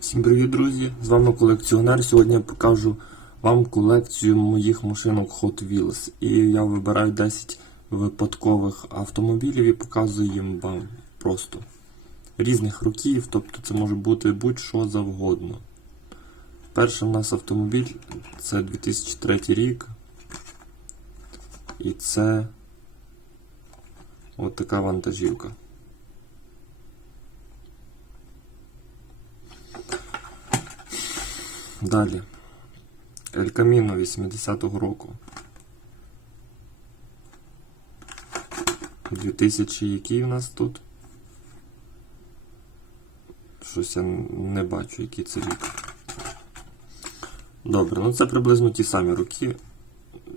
Всім привіт, друзі! З вами колекціонер. Сьогодні я покажу вам колекцію моїх машинок Hot Wheels. І я вибираю 10 випадкових автомобілів і показую їм вам просто різних років, тобто це може бути будь-що завгодно. Перший у нас автомобіль це 2003 рік. І це от така вантажівка. Далі. Ель Каміно 80-го року. 2000 який у нас тут? Щось я не бачу, який це рік. Добре, ну це приблизно ті самі роки.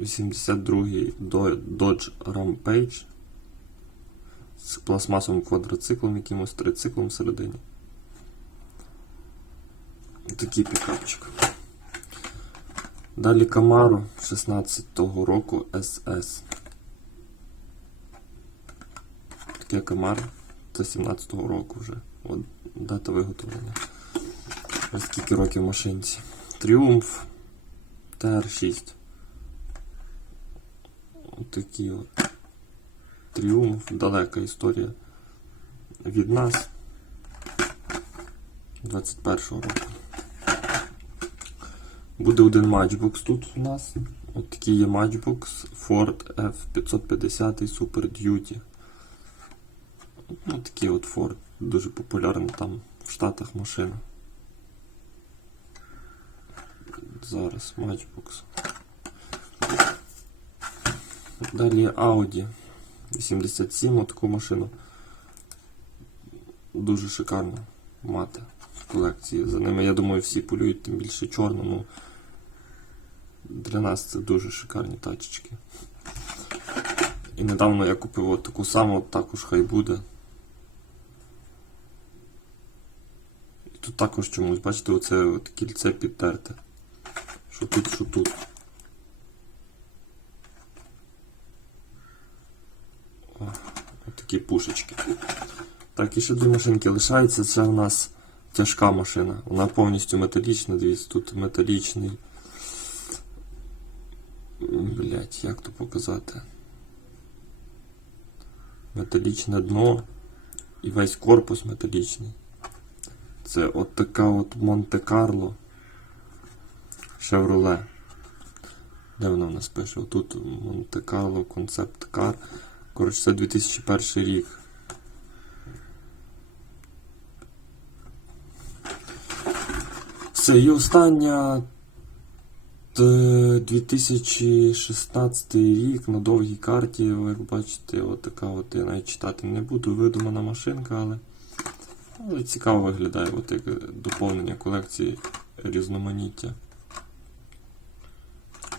82-й Dodge Rampage з пластмасовим квадроциклом, якимось трициклом всередині. Такий пікапчик. Далі Camaro 16-го року SS. Таке Camaro. Це 17-го року вже. От дата виготовлення. Ось скільки років машинці. Тріумф TR6. Отакий от. Тріумф, далека історія від нас 21-го року. Буде один матчбокс тут у нас. От такий є матчбокс Ford F550 Super Duty. Ну, такий от Ford. Дуже популярна там в Штатах машина. Зараз матчбокс. Далі Audi 87, от таку машину. Дуже шикарно мати в колекції. За ними, я думаю, всі полюють, тим більше чорну. Для нас це дуже шикарні тачечки. І недавно я купив от таку саму, от також хай буде. І тут також чомусь, бачите, оце от кільце підтерте. Що тут, що тут. О, такі пушечки. Так, і ще дві машинки лишаються. Це у нас тяжка машина. Вона повністю металічна, дивіться, тут металічний. Блять, як то показати? Металічне дно і весь корпус металічний. Це от така от Монте-Карло Chevrolet. Де вона в нас пише? Отут Монте-Карло Concept Car. Коротше, це 2001 рік. Все, і остання 2016 рік на довгій карті, як бачите, от така от я навіть читати не буду, видумана машинка, але, але цікаво виглядає от як доповнення колекції різноманіття.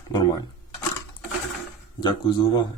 Нормально. Дякую за увагу.